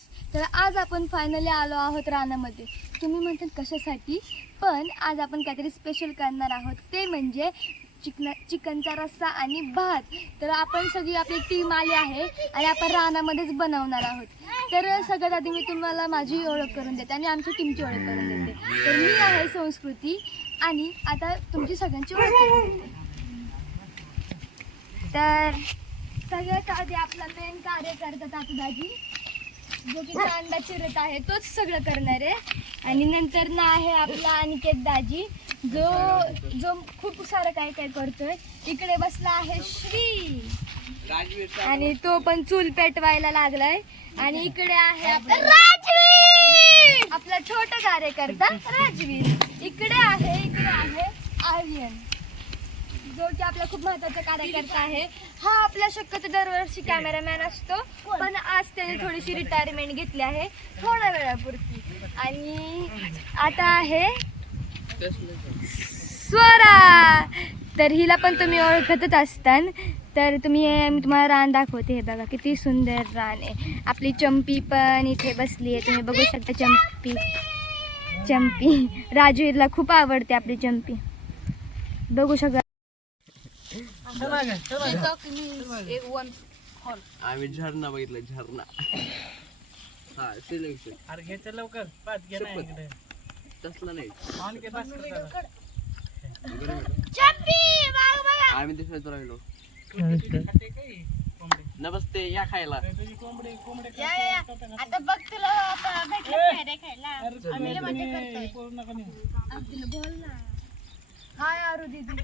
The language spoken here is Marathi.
फ्रेंड्स, तर आज आपण फायनली आलो आहोत रानामध्ये. तुम्ही म्हणतात कशासाठी, पण आज आपण काहीतरी स्पेशल करणार आहोत, ते म्हणजे चिकनचा रस्सा आणि भात. तर आपण सगळी आपली टीम आली आहे आणि आपण रानामध्येच बनवणार आहोत. तर सगळ्यात आधी मी तुम्हाला माझी ओळख करून देते आणि आमच्या टीमची ओळख करून देते. तर मी आहे संस्कृती आणि आता तुमची सगळ्यांची ओळख करून देते. तर सगळ्यात आधी आपला मेन कार्यकर्ता तातूदाजी, जो की कांदा चिरत आहे, तोच सगळं करणार आहे. आणि नंतर ना आहे आपला अनिकेत दाजी, जो खूप सारं काय काय करतोय. इकडे बसला आहे श्री आणि तो पण चूल पेटवायला लागलाय. आणि इकडे आहे आपला राजवीर, आपला छोटा कार्यकर्ता राजवीर. इकडे आहे आर्यन, जो की आपला खूप महत्वाचा कार्यकर्ता आहे. हा आपला शक्यतो दरवर्षी कॅमेरामॅन असतो, पण आज त्याने थोडीशी रिटायरमेंट घेतली आहे थोड्या वेळापुरती. आणि आता आहे स्वरा, तर हिला पण तुम्ही ओळखतच असतान. तर मी तुम्हाला रान दाखवते. हे बघा किती सुंदर रान आहे. आपली चंपी पण इथे बसली आहे, तुम्ही बघू शकता. चंपी राजवीरला खूप आवडते आपली चंपी, बघू शकता. आम्ही झरणा बघितलं, झरणा. हा सिलेक्शन. अरे घ्यायचं लवकर, पाच घ्या ना इकडे. तसलं नाही. आम्ही दिसत राहिलो. नमस्ते, या खायला. आता बघ तुला खायला. हाय आरू दीदी.